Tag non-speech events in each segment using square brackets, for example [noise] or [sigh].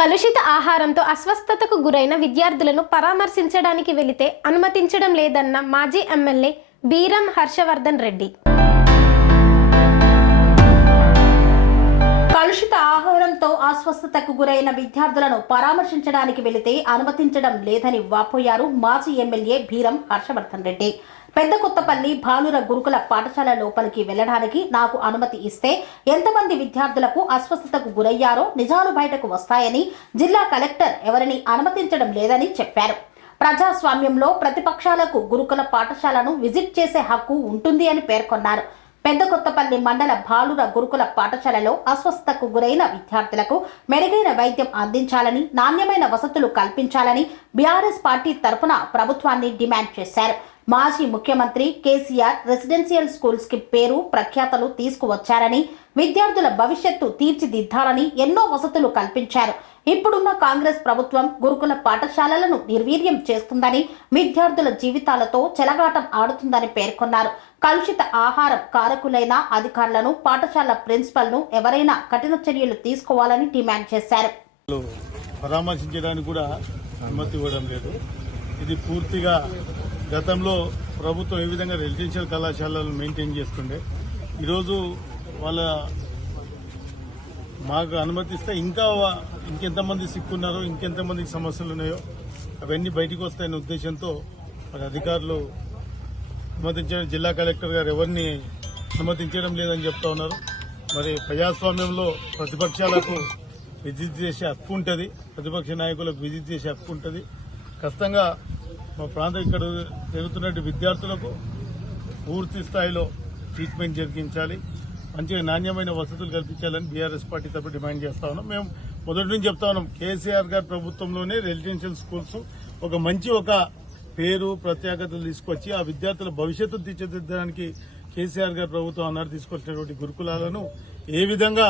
కలుషిత ఆహారంతో అస్వస్థతకు గురైన విద్యార్థులను పరామర్శించడానికి వెళితే అనుమతించడం లేదన్న మాజీ ఎమ్మెల్యే బీరం హర్షవర్ధన్ రెడ్డి. కలుషిత ఆహారంతో అస్వస్థతకు గురైన విద్యార్థులను పరామర్శించడానికి వెళితే అనుమతించడం లేదని వాపోయారు మాజీ ఎమ్మెల్యే భీరం హర్షవర్ధన్ రెడ్డి. పెద్ద కొత్తపల్లి భానుర గురుకుల పాఠశాల లోపలికి వెళ్ళడానికి నాకు అనుమతి ఇస్తే ఎంతమంది విద్యార్థులకు అస్వస్థతకు గురయ్యారో నిజాలు బయటకు వస్తాయని జిల్లా కలెక్టర్ ఎవరిని అనుమతించడం లేదని చెప్పారు. ప్రజాస్వామ్యంలో ప్రతిపక్షాలకు గురుకుల పాఠశాలను విజిట్ చేసే హక్కు ఉంటుంది అని పేర్కొన్నారు. పెద్ద కొత్తపల్లి మండల బాలుర గురుకుల పాఠశాలలో అస్వస్థతకు గురైన విద్యార్థులకు మెరుగైన వైద్యం అందించాలని నాణ్యమైన వసతులు కల్పించాలని బీఆర్ఎస్ పార్టీ తరపున ప్రభుత్వాన్ని డిమాండ్ చేశారు. మాజీ ముఖ్యమంత్రి కేసీఆర్ రెసిడెన్షియల్ స్కూల్స్కి పేరు ప్రఖ్యాతలు తీసుకువచ్చారని విద్యార్థుల భవిష్యత్తు తీర్చిదిద్దాలని ఎన్నో వసతులు కల్పించారు. ఇప్పుడున్న కాంగ్రెస్ ప్రభుత్వం గురుకుల పాఠశాలలను నిర్వీర్యం చేస్తుందని విద్యార్థుల జీవితాలతో చెలగాటం ఆడుతుందని పేర్కొన్నారు. కలుషిత ఆహారం కారకులైన అధికారులను పాఠశాల ప్రిన్సిపల్ను ఎవరైనా కఠిన చర్యలు తీసుకోవాలని డిమాండ్ చేశారు. పరామర్శించడానికి కూడా అనుమతి ఇవ్వడం లేదు. ఇది పూర్తిగా గతంలో ప్రభుత్వం ఏ విధంగా రెసిడెన్షియల్ కళాశాలలు మెయింటైన్ చేస్తుండే ఈరోజు వాళ్ళ మాకు అనుమతిస్తే ఇంకా ఇంకెంతమంది సిక్కున్నారో ఇంకెంతమందికి సమస్యలు ఉన్నాయో అవన్నీ బయటికి వస్తాయనే ఉద్దేశంతో మరి అధికారులు అనుమతించడం జిల్లా కలెక్టర్ గారు ఎవరిని అనుమతించడం లేదని చెప్తా ఉన్నారు. మరి ప్రజాస్వామ్యంలో ప్రతిపక్షాలకు విజిట్ చేసే హక్కు ఉంటుంది. ప్రతిపక్ష నాయకులకు విజిట్ చేసే హక్కు ఉంటుంది. ఖచ్చితంగా మా ప్రాంతం ఇక్కడ జరుగుతున్న విద్యార్థులకు పూర్తి స్థాయిలో ట్రీట్మెంట్ జరిగించాలి. మంచిగా నాణ్యమైన వసతులు కల్పించాలని బీఆర్ఎస్ పార్టీ తరపు డిమాండ్ చేస్తా ఉన్నాం. మేము మొదటి నుంచి చెప్తా ఉన్నాం కేసీఆర్ గారి ప్రభుత్వంలోనే రెసిడెన్షియల్ స్కూల్స్ ఒక మంచి ఒక పేరు ప్రత్యేకతలు తీసుకొచ్చి ఆ విద్యార్థుల భవిష్యత్తు తీర్చిదిద్దడానికి కేసీఆర్ గారి ప్రభుత్వం అన్నారు తీసుకొచ్చినటువంటి గురుకులాలను ఏ విధంగా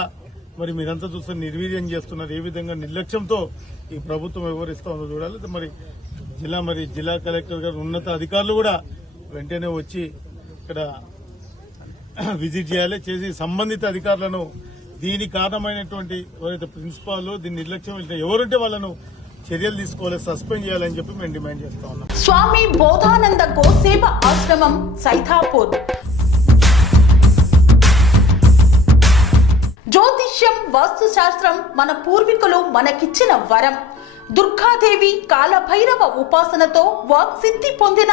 మరి మీరంతా చూస్తే నిర్వీర్యం చేస్తున్నారు ఏ విధంగా నిర్లక్ష్యంతో ఈ ప్రభుత్వం వివరిస్తా ఉందో చూడాలి. మరి జిల్లా మరి జిల్లా కలెక్టర్ గారు ఉన్నత అధికారులు కూడా వెంటనే వచ్చి ఇక్కడ [clears throat] విజిట్ చేయాలి. చేసి సంబంధిత అధికారులను దీనికి కారణమైనటువంటి ఎవరైతే ప్రిన్సిపాల్ దీన్ని నిర్లక్ష్యం చేసిన ఎవరుంటే వాళ్ళను చర్యలు తీసుకోవాలి సస్పెండ్ చేయాలని చెప్పి మేము డిమాండ్ చేస్తా ఉన్నాం. స్వామి బోధానంద గోసేవ ఆశ్రమం సైథాపూర్ జ్యోతిష్యం వాస్తు శాస్త్రం మన పూర్వీకులు మనకిచ్చిన వరం. దుర్గాదేవి కాలభైరవ ఉపాసనతో వాక్సిద్ధి పొందిన